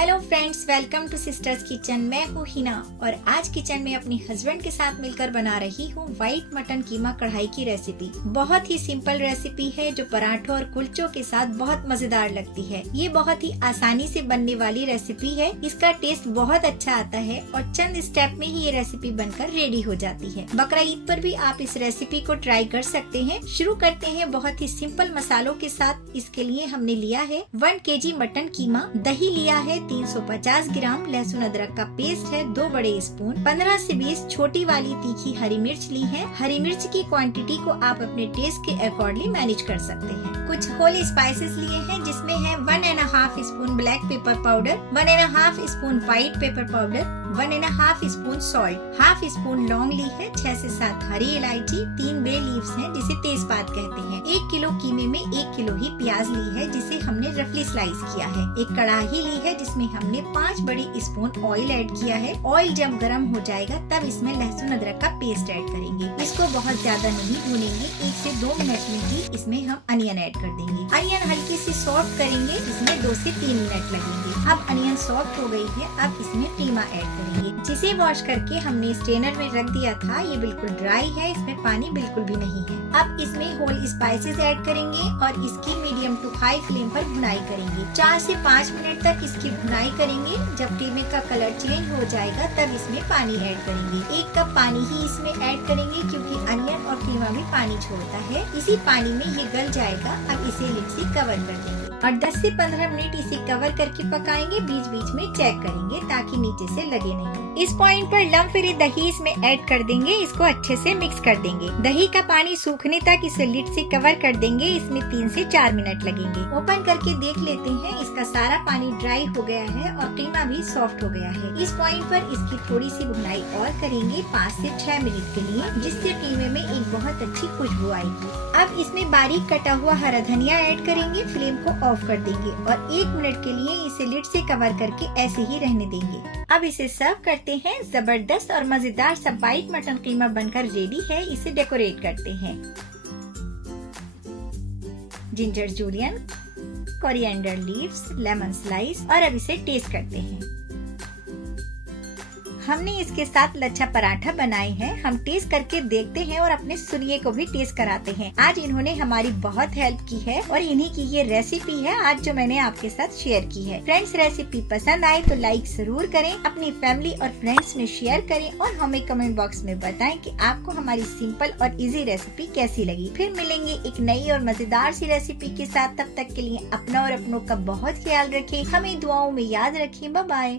Hello friends, welcome two sisters kitchen. मैं हूँ हिना और आज किचन में अपने हस्बैंड के साथ मिलकर बना रही हूँ व्हाइट मटन कीमा कढ़ाई की रेसिपी। बहुत ही सिंपल रेसिपी है जो पराठों और कुलचों के साथ बहुत मजेदार लगती है। ये बहुत ही आसानी से बनने वाली रेसिपी है। इसका टेस्ट बहुत अच्छा आता है और चंद स्टेप में ही ये रेसिपी बनकर रेडी हो जाती है। बकरा ईद पर भी आप इस रेसिपी को ट्राई कर सकते हैं। शुरू करते हैं बहुत ही सिंपल मसालों के साथ। इसके लिए हमने लिया है 1 kg मटन कीमा, दही लिया है 350 ग्राम, लहसुन अदरक का पेस्ट है 2 बड़े स्पून, 15 से 20 छोटी वाली तीखी हरी मिर्च ली है। हरी मिर्च की क्वांटिटी को आप अपने टेस्ट के अकॉर्डिंग मैनेज कर सकते हैं। कुछ होल स्पाइसेस लिए हैं जिसमें है 1.5 spoon black pepper powder, 1.5 spoon white pepper powder, 1.5 spoon salt, half spoon लौंग ली है, 6 से 7 हरी इलायची, 3 बे लीव्स हैं जिसे तेजपात कहते हैं। 1 किलो कीमे में 1 किलो ही प्याज ली है जिसे हमने रफली स्लाइस किया है। एक कढ़ाई ली है जिसमें हमने 5 बड़ी स्पून ऑयल ऐड किया है। ऑयल जब गर्म हो जाएगा तब इसमें लहसुन अदरक का पेस्ट ऐड करेंगे। इसको बहुत ज्यादा नहीं भूनेंगे, 1 से 2 मिनट में ही इसमें हम अनियन ऐड कर देंगे। अनियन हल्की सी सॉफ्ट करेंगे, इसमें 2 से 3 मिनट लगेंगे। अब अनियन सॉफ्ट हो गई है, अब इसमें कीमा ऐड करेंगे जिसे वॉश करके हमने स्ट्रेनर में रख दिया था। ये बिल्कुल ड्राई है, इसमें पानी बिल्कुल भी नहीं है। अब इसमें होल स्पाइसेस ऐड करेंगे और इसकी मीडियम टू हाई फ्लेम पर भुनाई करेंगे। 4 से 5 मिनट तक इसकी भुनाई करेंगे। जब कीमे का कलर चेंज हो जाएगा तब इसमें पानी ऐड करेंगे। 1 कप पानी ही इसमें ऐड करेंगे क्योंकि अनियन और कीमा भी पानी छोड़ता है। इसी पानी में ये गल जाएगा। अब इसे लिड से कवर कर देंगे और 10 से 15 मिनट इसे कवर करके पकाएंगे। बीच बीच में चेक करेंगे ताकि नीचे से लगे नहीं। इस पॉइंट पर लम्प फिरे दही इसमें ऐड कर देंगे। इसको अच्छे से मिक्स कर देंगे। दही का पानी सूखने तक इसे लिड से कवर कर देंगे। इसमें 3 से 4 मिनट लगेंगे। ओपन करके देख लेते हैं, इसका सारा पानी ड्राई हो गया है और कीमा भी सॉफ्ट हो गया है। इस पॉइंट पर इसकी थोड़ी सी भुनाई और करेंगे 5 से 6 मिनट के लिए, जिससे कीमे में एक बहुत अच्छी खुशबू आएगी। अब इसमें बारीक कटा हुआ हरा धनिया ऐड करेंगे। फ्लेम को ऑफ कर देंगे और 1 मिनट के लिए इसे लिड से कवर करके ऐसे ही रहने देंगे। अब इसे सर्व करते हैं। जबरदस्त और मजेदार सा व्हाइट मटन कीमा बनकर रेडी है। इसे डेकोरेट करते हैं ginger julienne, coriander leaves, lemon slice और अब इसे टेस्ट करते हैं। हमने इसके साथ लच्छा पराठा बनाए हैं। हम टेस्ट करके देखते हैं और अपने सुनिए को भी टेस्ट कराते हैं। आज इन्होंने हमारी बहुत हेल्प की है और इन्हीं की ये रेसिपी है आज जो मैंने आपके साथ शेयर की है। फ्रेंड्स, रेसिपी पसंद आए तो लाइक जरूर करें, अपनी फैमिली और फ्रेंड्स में शेयर करें और हमें कमेंट बॉक्स में बताएं कि आपको हमारी सिंपल और इजी रेसिपी कैसी लगी। फिर मिलेंगे एक नई और मजेदार सी रेसिपी के साथ। तब तक के लिए अपना और अपनों का बहुत ख्याल रखें, हमें दुआओं में याद रखें। Bye bye.